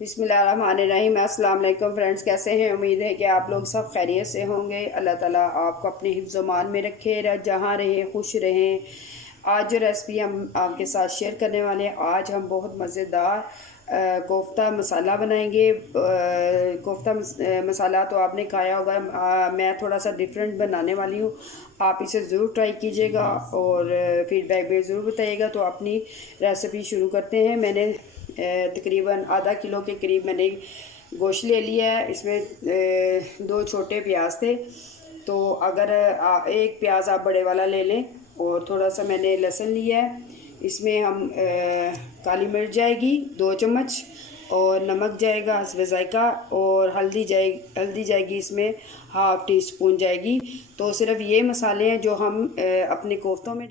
बिस्मिल्लाहिर्रहमानिर्रहीम। अस्सलाम वालेकुम फ्रेंड्स, कैसे हैं? उम्मीद है कि आप लोग सब खैरियत से होंगे। अल्लाह ताला आपको अपने हिफ्ज़ मान में रखे, जहाँ रहें खुश रहें। आज जो रेसिपी हम आपके साथ शेयर करने वाले हैं, आज हम बहुत मज़ेदार कोफ्ता मसाला बनाएंगे। मसाला तो आपने खाया होगा, मैं थोड़ा सा डिफरेंट बनाने वाली हूँ। आप इसे ज़रूर ट्राई कीजिएगा और फीडबैक भी ज़रूर बताइएगा। तो अपनी रेसिपी शुरू करते हैं। मैंने तकरीबन आधा किलो के करीब मैंने गोश्त ले लिया है। इसमें दो छोटे प्याज थे, तो अगर एक प्याज आप बड़े वाला ले लें। और थोड़ा सा मैंने लहसुन लिया है। इसमें हम काली मिर्च जाएगी 2 चम्मच, और नमक जाएगा हस्बे ज़ायका, और हल्दी जाएगी इसमें हाफ़ टी स्पून जाएगी। तो सिर्फ ये मसाले हैं जो हम अपने कोफ्तों में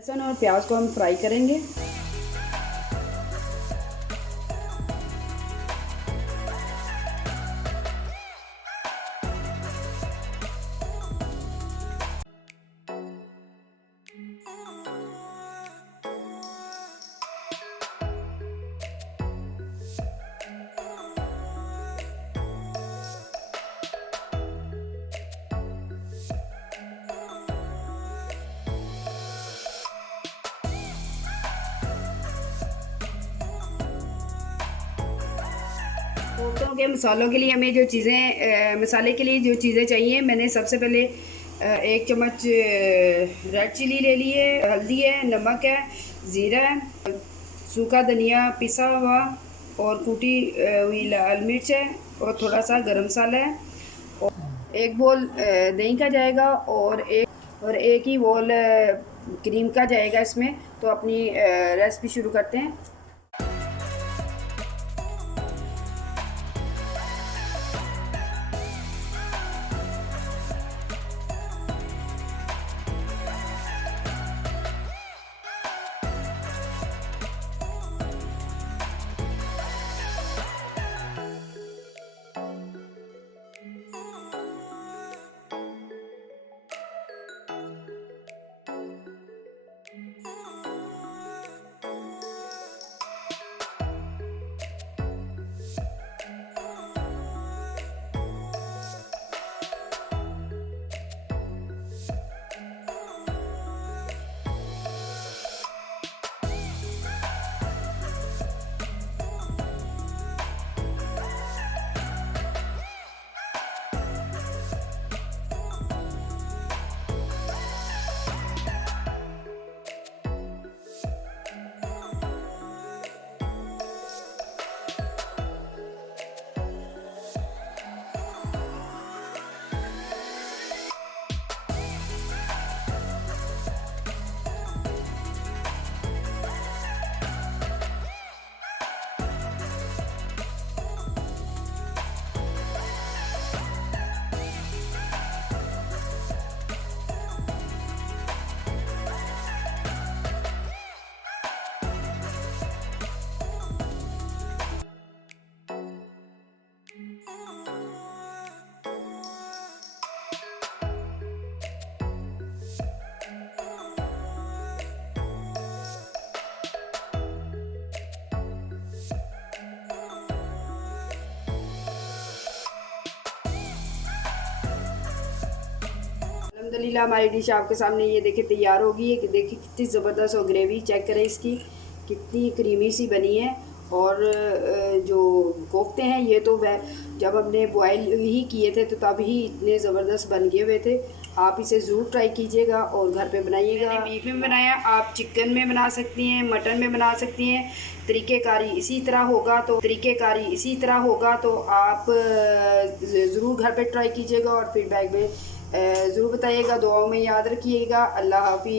लहसुन और प्याज को हम फ्राई करेंगे। कोफ्तों के मसालों के लिए हमें जो चीज़ें मसाले के लिए जो चीज़ें चाहिए, मैंने सबसे पहले 1 चम्मच रेड चिली ले ली है, हल्दी है, नमक है, ज़ीरा है, सूखा धनिया पिसा हुआ, और कूटी हुई लाल मिर्च है, और थोड़ा सा गरम मसाला है, और एक बोल दही का जाएगा, और एक ही बोल क्रीम का जाएगा इसमें। तो अपनी रेसिपी शुरू करते हैं। अल्हम्दुलिल्लाह हमारी डिश आपके सामने ये देखिए तैयार होगी है कि देखिए कितनी ज़बरदस्त और ग्रेवी चेक करें इसकी कितनी क्रीमी सी बनी है। और जो कोफ्ते हैं ये तो वह जब हमने बॉयल ही किए थे तो तब ही इतने ज़बरदस्त बन गए हुए थे। आप इसे ज़रूर ट्राई कीजिएगा और घर पे बनाइएगा। बीफ में बनाया, आप चिकन में बना सकती हैं, मटन में बना सकती हैं। तरीक़ेकारी इसी तरह होगा तो आप ज़रूर घर पे ट्राई कीजिएगा और फीडबैक में ज़रूर बताइएगा। दुआओं में याद रखिएगा। अल्लाह हाफ़िज़।